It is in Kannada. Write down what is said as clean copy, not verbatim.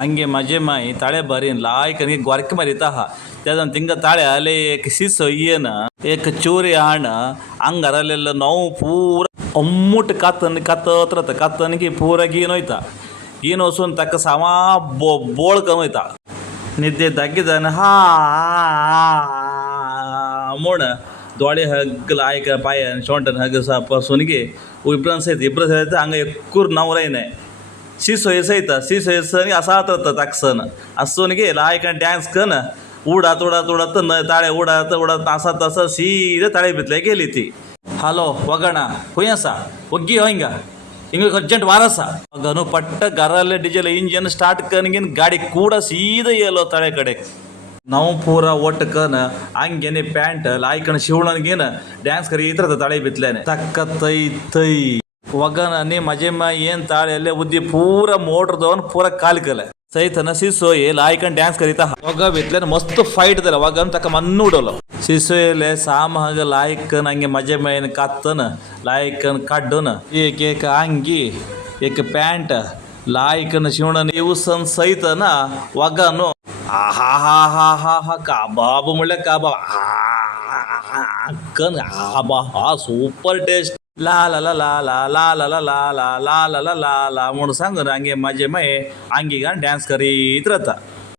हंगे माझे माई ताळे भरीन लायक आणि ग्वारके मारिता हा त्याजन तिंग ताळे आले एक सिस येन एक चोरी आण हंगारल्लेಲ್ಲ ನೋವು ಪೂರ ಒಮ್ಮುಟ್ ಕತ್ತನಿಗೆ ಪೂರ ಗೀನೋಯ್ತಾ ಗೀನೋಸುನ್ ತಕ್ಕ ಸಮ ಬೋಳ್ಕೊಂಡೋಯ್ತಾ ನಿದ್ದೆ ದಗ್ಗಿದಾನ ಹಾ मोण दोळे हग्गल आयक पायन शोंटन हग्ग सोनिगे इब्रन सहित हंग एक्कूर नवरैने शिसोय सहित शिसोय असा तक्सन असोनिगे लायकन ड्यान्स कन उडत न ताळे उडत तासा सीधे ताळे बितले गेली ती हलो वगण हुयसा ಒಗ್ಗಿ ಹಿಂಗ ಹಿಂಗೆ ಅರ್ಜೆಂಟ್ ವಾರಸ ಗನು ಪಟ್ಟ ಗರಲ್ಲೇ ಡೀಸೆಲ್ ಇಂಜಿನ್ ಸ್ಟಾರ್ಟ್ ಕನ್ಗಿನ್ ಗಾಡಿ ಕೂಡ ಸೀದಾ ಏಲೋ ತಳೆ ಕಡೆ ನಾವು ಪೂರ ಒಟ್ಟಕನ ಹಂಗೇನೆ ಪ್ಯಾಂಟ್ ಲಾಯ್ಕನ ಶಿವಣ್ಣನಿಗೇನ ಡ್ಯಾನ್ಸ್ ಕರೀತ್ರ ತಳೆ ಬಿತ್ಲೇನೆ ತಕ್ಕ ತೈ वगन आणि माझे मा येन ताळेले उद्दी पूरा मोटर दोन पूरा कालिकले सहित सिसोये लायकन डान्स करीता वग भेटल्यान मस्त फाईट झाला वगन तक मन्नु उडवलं सिसोयेले सामहग लायकन हंगे माझे मायन कात्तन लायकन काढून एक अंगी एक पॅन्ट लायकन शिवणन येऊसन सहित ना वगनो हा हा हा हा हा काबाब म्हणले काबाब कन आबा हा सुपर टेस्ट ला ला ला ला ला ला ला ला ला ला ला ला ला ला ला म्हणून सांगून हंगे माझे माय अंगीगा ड्यान्स करीत राहता